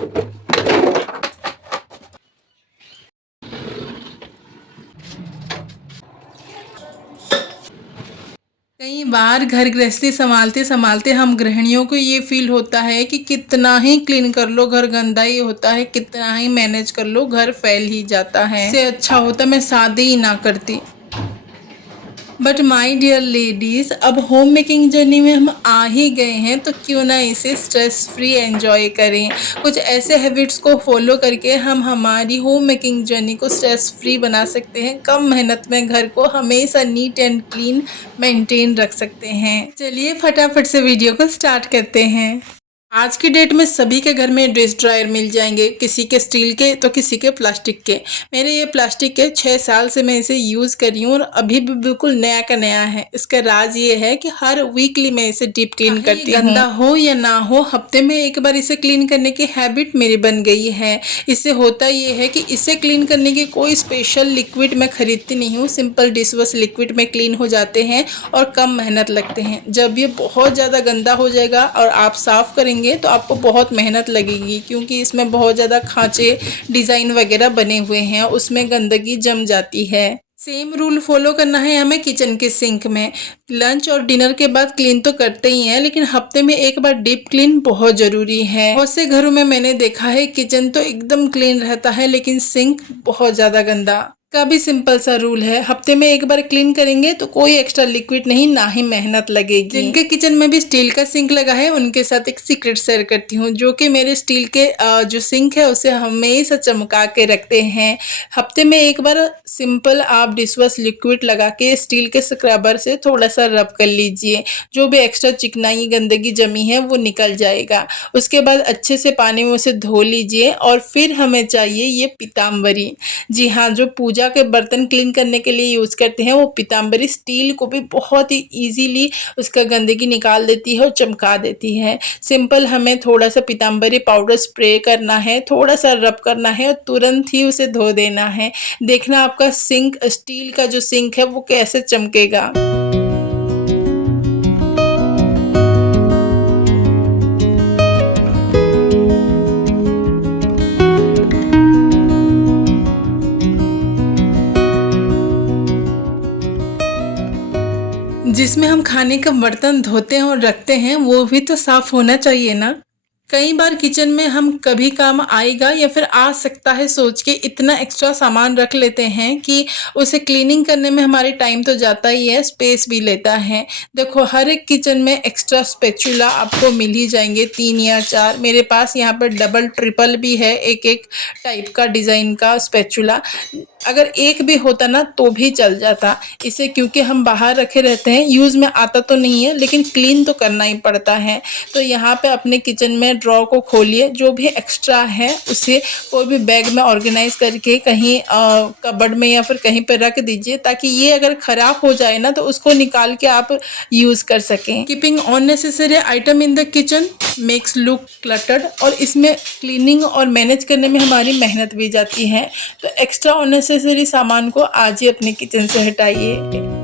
कई बार घर गृहस्थी संभालते संभालते हम गृहिणियों को ये फील होता है कि कितना ही क्लीन कर लो घर गंदा ही होता है, कितना ही मैनेज कर लो घर फैल ही जाता है। इससे अच्छा होता मैं शादी ही ना करती। बट माई डियर लेडीज़, अब होम मेकिंग जर्नी में हम आ ही गए हैं तो क्यों ना इसे स्ट्रेस फ्री एंजॉय करें। कुछ ऐसे हैबिट्स को फॉलो करके हम हमारी होम मेकिंग जर्नी को स्ट्रेस फ्री बना सकते हैं। कम मेहनत में घर को हमेशा नीट एंड क्लीन मेंटेन रख सकते हैं। चलिए फटाफट से वीडियो को स्टार्ट करते हैं। आज की डेट में सभी के घर में ड्रेस ड्रायर मिल जाएंगे, किसी के स्टील के तो किसी के प्लास्टिक के। मेरे ये प्लास्टिक के 6 साल से मैं इसे यूज़ कर रही हूँ और अभी भी बिल्कुल नया का नया है। इसका राज ये है कि हर वीकली मैं इसे डीप क्लीन करती हूँ। गंदा हो या ना हो, हफ्ते में एक बार इसे क्लीन करने की हैबिट मेरी बन गई है। इससे होता ये है कि इसे क्लीन करने की कोई स्पेशल लिक्विड मैं खरीदती नहीं हूँ। सिंपल डिश वॉश लिक्विड में क्लीन हो जाते हैं और कम मेहनत लगते हैं। जब ये बहुत ज़्यादा गंदा हो जाएगा और आप साफ़ करेंगे तो आपको बहुत मेहनत लगेगी, क्योंकि इसमें बहुत ज़्यादा खांचे डिज़ाइन वगैरह बने हुए हैं, उसमें गंदगी जम जाती है। सेम रूल फॉलो करना है हमें किचन के सिंक में। लंच और डिनर के बाद क्लीन तो करते ही हैं, लेकिन हफ्ते में एक बार डीप क्लीन बहुत ज़रूरी है। बहुत से घरों में मैंने देखा है किचन तो एकदम क्लीन रहता है लेकिन सिंक बहुत ज़्यादा गंदा। का भी सिंपल सा रूल है, हफ्ते में एक बार क्लीन करेंगे तो कोई एक्स्ट्रा लिक्विड नहीं, ना ही मेहनत लगेगी। जिनके किचन में भी स्टील का सिंक लगा है उनके साथ एक सीक्रेट शेयर करती हूँ, जो कि मेरे स्टील के जो सिंक है उसे हमेशा चमका के रखते हैं। हफ्ते में एक बार सिंपल आप डिश वॉश लिक्विड लगा के स्टील के स्क्रबर से थोड़ा सा रब कर लीजिए, जो भी एक्स्ट्रा चिकनाई गंदगी जमी है वो निकल जाएगा। उसके बाद अच्छे से पानी में उसे धो लीजिए और फिर हमें चाहिए ये पीताम्बरी। जी हाँ, जो पूजा के बर्तन क्लीन करने के लिए यूज़ करते हैं वो पीताम्बरी स्टील को भी बहुत ही इजीली उसका गंदगी निकाल देती है और चमका देती है। सिंपल हमें थोड़ा सा पीताम्बरी पाउडर स्प्रे करना है, थोड़ा सा रब करना है और तुरंत ही उसे धो देना है। देखना आपका सिंक, स्टील का जो सिंक है वो कैसे चमकेगा। जिसमें हम खाने का बर्तन धोते हैं और रखते हैं वो भी तो साफ़ होना चाहिए ना। कई बार किचन में हम कभी काम आएगा या फिर आ सकता है सोच के इतना एक्स्ट्रा सामान रख लेते हैं कि उसे क्लीनिंग करने में हमारी टाइम तो जाता ही है, स्पेस भी लेता है। देखो हर एक किचन में एक्स्ट्रा स्पैचुला आपको मिल ही जाएंगे, 3 या 4। मेरे पास यहाँ पर डबल ट्रिपल भी है, एक एक टाइप का डिज़ाइन का स्पैचुला। अगर एक भी होता ना तो भी चल जाता। इसे क्योंकि हम बाहर रखे रहते हैं, यूज़ में आता तो नहीं है लेकिन क्लीन तो करना ही पड़ता है। तो यहाँ पे अपने किचन में ड्रॉर को खोलिए, जो भी एक्स्ट्रा है उसे कोई भी बैग में ऑर्गेनाइज करके कहीं कबर्ड में या फिर कहीं पर रख दीजिए, ताकि ये अगर ख़राब हो जाए ना तो उसको निकाल के आप यूज़ कर सकें। Keeping unnecessary item in the kitchen makes look cluttered, और इसमें क्लीनिंग और मैनेज करने में हमारी मेहनत भी जाती है। तो एक्स्ट्रा अननेसेसरी सामान को आज ही अपने किचन से हटाइए।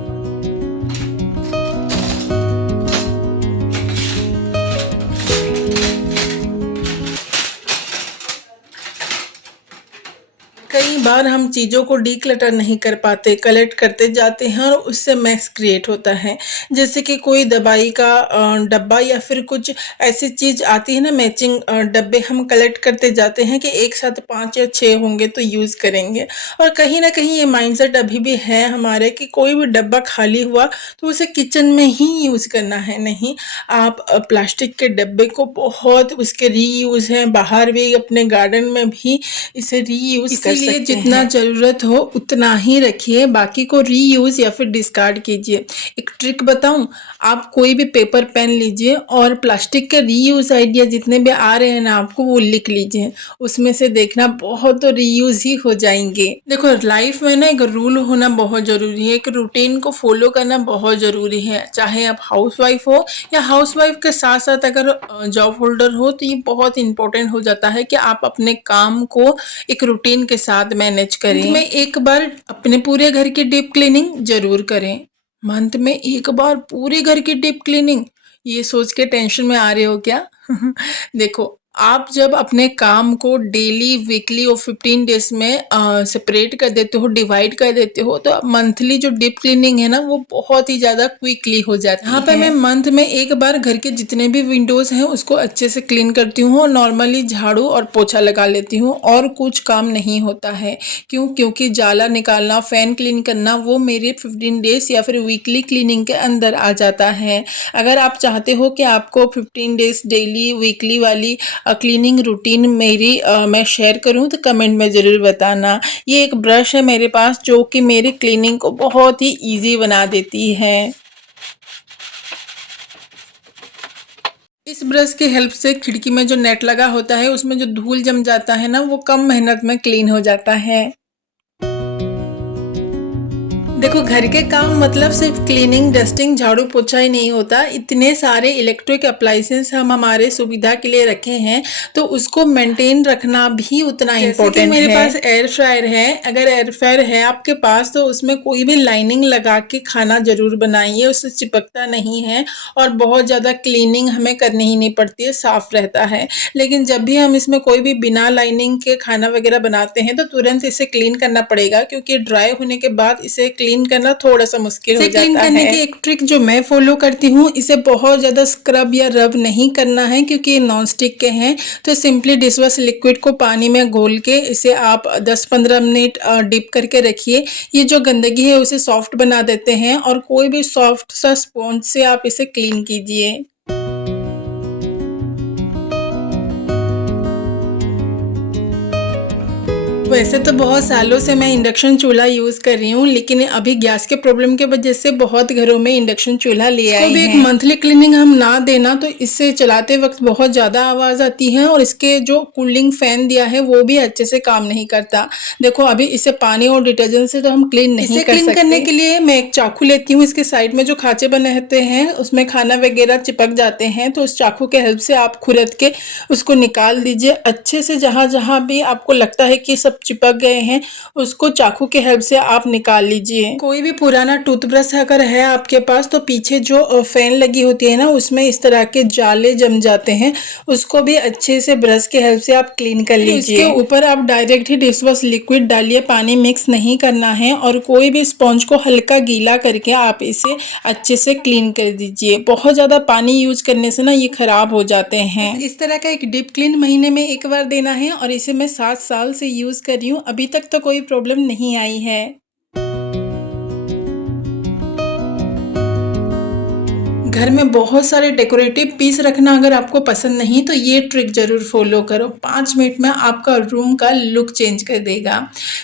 कई बार हम चीज़ों को डीक्लटर नहीं कर पाते, कलेक्ट करते जाते हैं और उससे मैस क्रिएट होता है। जैसे कि कोई दवाई का डब्बा या फिर कुछ ऐसी चीज़ आती है ना, मैचिंग डब्बे हम कलेक्ट करते जाते हैं कि एक साथ 5 या 6 होंगे तो यूज़ करेंगे। और कहीं ना कहीं ये माइंडसेट अभी भी है हमारे कि कोई भी डब्बा खाली हुआ तो उसे किचन में ही यूज़ करना है। नहीं, आप प्लास्टिक के डब्बे को बहुत, उसके रीयूज़ हैं, बाहर भी अपने गार्डन में भी इसे रीयूज़ कर सकते हैं। जितना ज़रूरत हो उतना ही रखिए, बाकी को रीयूज़ या फिर डिस्कार्ड कीजिए। एक ट्रिक बताऊं, आप कोई भी पेपर पेन लीजिए और प्लास्टिक के रीयूज़ आइडिया जितने भी आ रहे हैं ना आपको, वो लिख लीजिए। उसमें से देखना बहुत तो रीयूज़ ही हो जाएंगे। देखो लाइफ में ना एक रूल होना बहुत ज़रूरी है, एक रूटीन को फॉलो करना बहुत ज़रूरी है। चाहे आप हाउसवाइफ हो या हाउसवाइफ के साथ साथ अगर जॉब होल्डर हो तो ये बहुत इंपॉर्टेंट हो जाता है कि आप अपने काम को एक रूटीन के साथ मैनेज करें। में एक बार अपने पूरे घर की डीप क्लीनिंग जरूर करें। मंथ में एक बार पूरे घर की डीप क्लीनिंग, ये सोच के टेंशन में आ रहे हो क्या? देखो आप जब अपने काम को डेली, वीकली और 15 डेज़ में सेपरेट कर देते हो, डिवाइड कर देते हो, तो मंथली जो डीप क्लीनिंग है ना, वो बहुत ही ज़्यादा क्विकली हो जाती है। यहाँ पे मैं मंथ में एक बार घर के जितने भी विंडोज़ हैं उसको अच्छे से क्लीन करती हूँ और नॉर्मली झाड़ू और पोछा लगा लेती हूँ और कुछ काम नहीं होता है। क्योंकि जाला निकालना, फ़ैन क्लीन करना वो मेरे 15 डेज़ या फिर वीकली क्लीनिंग के अंदर आ जाता है। अगर आप चाहते हो कि आपको 15 डेज़ डेली, वीकली वाली क्लीनिंग रूटीन मेरी मैं शेयर करूं तो कमेंट में ज़रूर बताना। ये एक ब्रश है मेरे पास जो कि मेरी क्लीनिंग को बहुत ही इजी बना देती है। इस ब्रश की हेल्प से खिड़की में जो नेट लगा होता है उसमें जो धूल जम जाता है ना, वो कम मेहनत में क्लीन हो जाता है। देखो, घर के काम मतलब सिर्फ क्लीनिंग, डस्टिंग, झाड़ू पोछा ही नहीं होता। इतने सारे इलेक्ट्रिक अप्लायंसेस हम हमारे सुविधा के लिए रखे हैं, तो उसको मेंटेन रखना भी उतना इम्पोर्टेंट है। मेरे पास एयर फ्रायर है। अगर एयर फ्रायर है आपके पास तो उसमें कोई भी लाइनिंग लगा के खाना जरूर बनाइए, उससे चिपकता नहीं है और बहुत ज़्यादा क्लीनिंग हमें करनी ही नहीं पड़ती है, साफ रहता है। लेकिन जब भी हम इसमें कोई भी बिना लाइनिंग के खाना वगैरह बनाते हैं तो तुरंत इसे क्लीन करना पड़ेगा, क्योंकि ड्राई होने के बाद इसे क्लीन करना थोड़ा सा मुश्किल हो जाता है। क्लीन करने की एक ट्रिक जो मैं फॉलो करती हूँ, इसे बहुत ज़्यादा स्क्रब या रब नहीं करना है क्योंकि ये नॉन स्टिक के हैं। तो सिंपली डिशवॉश लिक्विड को पानी में घोल के इसे आप 10-15 मिनट डिप करके रखिए। ये जो गंदगी है उसे सॉफ्ट बना देते हैं और कोई भी सॉफ्ट सा स्पॉन्ज से आप इसे क्लीन कीजिए। वैसे तो बहुत सालों से मैं इंडक्शन चूल्हा यूज़ कर रही हूँ, लेकिन अभी गैस के प्रॉब्लम की वजह से बहुत घरों में इंडक्शन चूल्हा ले आए हैं। इसको भी एक मंथली क्लीनिंग हम ना देना तो इससे चलाते वक्त बहुत ज़्यादा आवाज़ आती है और इसके जो कूलिंग फैन दिया है वो भी अच्छे से काम नहीं करता। देखो, अभी इसे पानी और डिटर्जेंट से तो हम क्लीन नहीं कर सकते। क्लीन करने के लिए मैं एक चाकू लेती हूँ। इसके साइड में जो खांचे बने रहते हैं उसमें खाना वगैरह चिपक जाते हैं, तो उस चाकू के हेल्प से आप खुरद के उसको निकाल दीजिए अच्छे से। जहाँ जहाँ भी आपको लगता है कि सब चिपक गए हैं उसको चाकू के हेल्प से आप निकाल लीजिए। कोई भी पुराना टूथब्रश अगर है आपके पास तो पीछे जो फैन लगी होती है ना, उसमें इस तरह के जाले जम जाते हैं, उसको भी अच्छे से ब्रश के हेल्प से आप क्लीन कर लीजिए। इसके ऊपर आप डायरेक्ट ही डिशवॉश लिक्विड डालिए, पानी मिक्स नहीं करना है और कोई भी स्पॉन्ज को हल्का गीला करके आप इसे अच्छे से क्लीन कर दीजिए। बहुत ज़्यादा पानी यूज करने से ना ये खराब हो जाते हैं। इस तरह का एक डीप क्लीन महीने में एक बार देना है और इसे मैं 7 साल से यूज कर रही हूँ, अभी तक तो कोई प्रॉब्लम नहीं आई है। घर में बहुत सारे डेकोरेटिव पीस रखना अगर आपको पसंद नहीं तो ये ट्रिक जरूर फॉलो करो। 5 मिनट में आपका रूम का लुक चेंज कर देगा।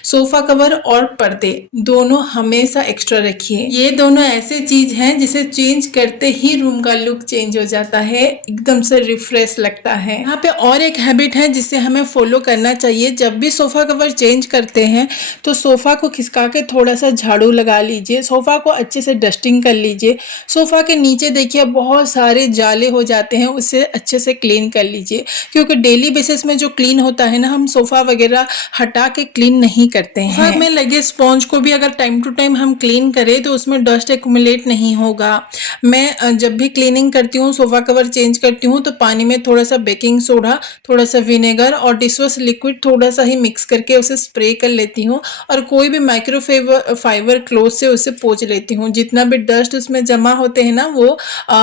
सोफा कवर और पर्दे दोनों हमेशा एक्स्ट्रा रखिए। ये दोनों ऐसे चीज हैं जिसे चेंज करते ही रूम का लुक चेंज हो जाता है, एकदम से रिफ्रेश लगता है। यहाँ पे और एक हैबिट है जिसे हमें फॉलो करना चाहिए। जब भी सोफा कवर चेंज करते हैं तो सोफा को खिसका के थोड़ा सा झाड़ू लगा लीजिए, सोफा को अच्छे से डस्टिंग कर लीजिए। सोफा के नीचे देखिए बहुत सारे जाले हो जाते हैं, उसे अच्छे से क्लीन कर लीजिए, क्योंकि डेली बेसिस में जो क्लीन होता है ना, हम सोफा वगैरह हटा के क्लीन नहीं करते हैं। सोफा में लगे स्पॉन्ज को भी अगर टाइम टू टाइम हम क्लीन करें तो उसमें डस्ट एक्यूमुलेट नहीं होगा। मैं जब भी क्लीनिंग करती हूँ, सोफा कवर चेंज करती हूँ तो पानी में थोड़ा सा बेकिंग सोडा, थोड़ा सा विनेगर और डिशवॉश लिक्विड थोड़ा सा ही मिक्स करके उसे स्प्रे कर लेती हूँ और कोई भी फाइबर क्लोथ से उसे पोंछ लेती हूँ। जितना भी डस्ट उसमें जमा होते हैं ना वो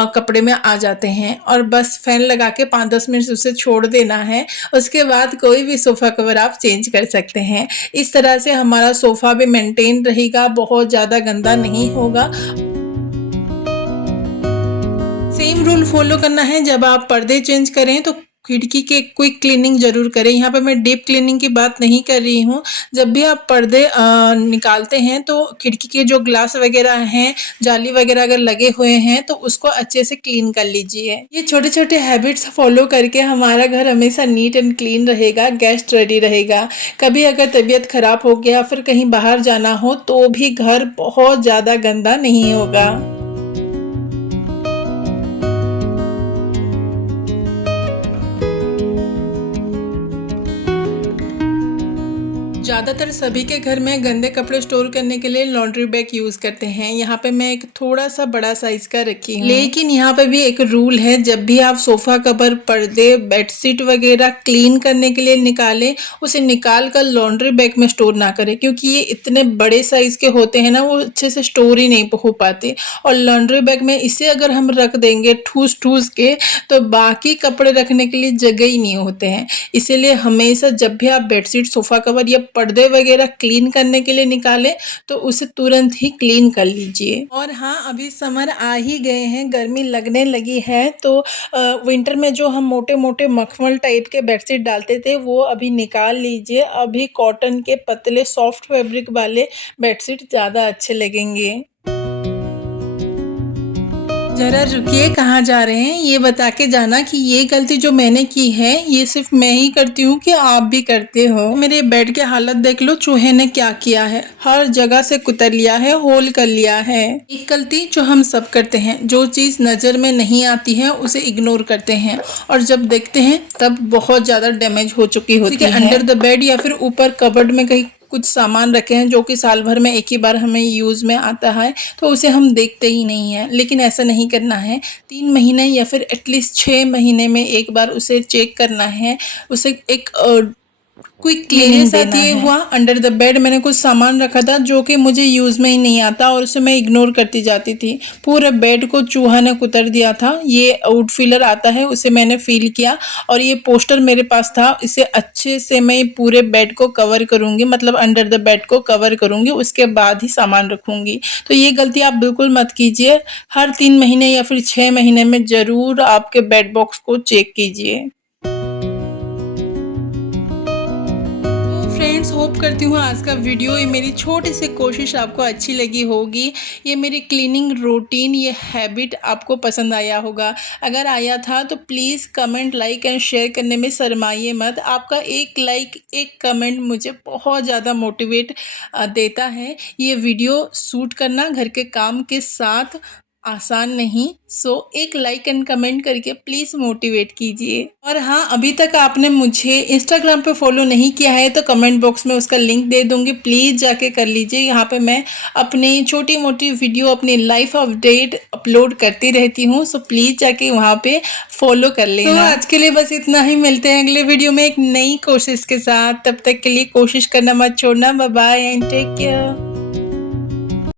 कपड़े में आ जाते हैं और बस फैन लगा के 5-10 मिनट उसे छोड़ देना है। उसके बाद कोई भी सोफा कवर आप चेंज कर सकते हैं। इस तरह से हमारा सोफा भी मेंटेन रहेगा, बहुत ज़्यादा गंदा नहीं होगा। सेम रूल फॉलो करना है जब आप पर्दे चेंज करें तो खिड़की के क्विक क्लीनिंग जरूर करें। यहाँ पे मैं डीप क्लीनिंग की बात नहीं कर रही हूँ। जब भी आप पर्दे निकालते हैं तो खिड़की के जो ग्लास वगैरह हैं, जाली वगैरह अगर लगे हुए हैं तो उसको अच्छे से क्लीन कर लीजिए। ये छोटे छोटे हैबिट्स फॉलो करके हमारा घर हमेशा नीट एंड क्लीन रहेगा, गेस्ट रेडी रहेगा। कभी अगर तबीयत खराब हो गया फिर कहीं बाहर जाना हो तो भी घर बहुत ज़्यादा गंदा नहीं होगा। ज़्यादातर सभी के घर में गंदे कपड़े स्टोर करने के लिए लॉन्ड्री बैग यूज़ करते हैं। यहाँ पे मैं एक थोड़ा सा बड़ा साइज़ का रखी हूँ, लेकिन यहाँ पे भी एक रूल है, जब भी आप सोफ़ा कवर, पर्दे, बेडशीट वगैरह क्लीन करने के लिए निकालें, उसे निकाल कर लॉन्ड्री बैग में स्टोर ना करें, क्योंकि ये इतने बड़े साइज़ के होते हैं ना, वो अच्छे से स्टोर ही नहीं हो पाते। और लॉन्ड्री बैग में इसे अगर हम रख देंगे ठूस ठूस के, तो बाकी कपड़े रखने के लिए जगह ही नहीं होते हैं। इसीलिए हमेशा जब भी आप बेडशीट, सोफ़ा कवर या पर्दे वगैरह क्लीन करने के लिए निकालें, तो उसे तुरंत ही क्लीन कर लीजिए। और हाँ, अभी समर आ ही गए हैं, गर्मी लगने लगी है, तो विंटर में जो हम मोटे मोटे मखमल टाइप के बेडशीट डालते थे, वो अभी निकाल लीजिए। अभी कॉटन के पतले सॉफ्ट फैब्रिक वाले बेडशीट ज़्यादा अच्छे लगेंगे। ज़रा रुकिए, कहाँ जा रहे हैं ये बता के जाना कि ये गलती जो मैंने की है ये सिर्फ मैं ही करती हूँ कि आप भी करते हो। मेरे बेड की हालत देख लो, चूहे ने क्या किया है, हर जगह से कुतर लिया है, होल कर लिया है। एक गलती जो हम सब करते हैं, जो चीज़ नज़र में नहीं आती है उसे इग्नोर करते हैं, और जब देखते हैं तब बहुत ज़्यादा डैमेज हो चुकी होती है। अंडर द बेड या फिर ऊपर कबर्ड में कहीं कुछ सामान रखे हैं जो कि साल भर में एक ही बार हमें यूज़ में आता है, तो उसे हम देखते ही नहीं हैं। लेकिन ऐसा नहीं करना है, 3 महीने या फिर एटलीस्ट 6 महीने में एक बार उसे चेक करना है, उसे एक क्विक क्लीनिंग देना है। मेरे साथ ये हुआ, अंडर द बेड मैंने कुछ सामान रखा था जो कि मुझे यूज़ में ही नहीं आता, और उसे मैं इग्नोर करती जाती थी। पूरे बेड को चूहा ने कुतर दिया था। ये वुड फीलर आता है, उसे मैंने फील किया, और ये पोस्टर मेरे पास था। इसे अच्छे से मैं पूरे बेड को कवर करूँगी, मतलब अंडर द बेड को कवर करूँगी, उसके बाद ही सामान रखूँगी। तो ये गलती आप बिल्कुल मत कीजिए। हर 3 महीने या फिर 6 महीने में ज़रूर आपके बेड बॉक्स को चेक कीजिए। फ्रेंड्स, होप करती हूँ आज का वीडियो, ये मेरी छोटी सी कोशिश आपको अच्छी लगी होगी। ये मेरी क्लीनिंग रूटीन, ये हैबिट आपको पसंद आया होगा। अगर आया था तो please comment, like and share करने में शर्माइए मत। आपका एक लाइक, एक कमेंट मुझे बहुत ज़्यादा मोटिवेट देता है। ये वीडियो शूट करना घर के काम के साथ आसान नहीं, सो एक लाइक एंड कमेंट करके प्लीज़ मोटिवेट कीजिए। और हाँ, अभी तक आपने मुझे इंस्टाग्राम पे फॉलो नहीं किया है तो कमेंट बॉक्स में उसका लिंक दे दूँगी, प्लीज़ जाके कर लीजिए। यहाँ पे मैं अपनी छोटी मोटी वीडियो, अपनी लाइफ अपडेट अपलोड करती रहती हूँ, सो प्लीज़ जाके वहाँ पे फॉलो कर लेना। तो आज के लिए बस इतना ही, मिलते हैं अगले वीडियो में एक नई कोशिश के साथ। तब तक के लिए कोशिश करना मत छोड़ना। Bye bye and take care.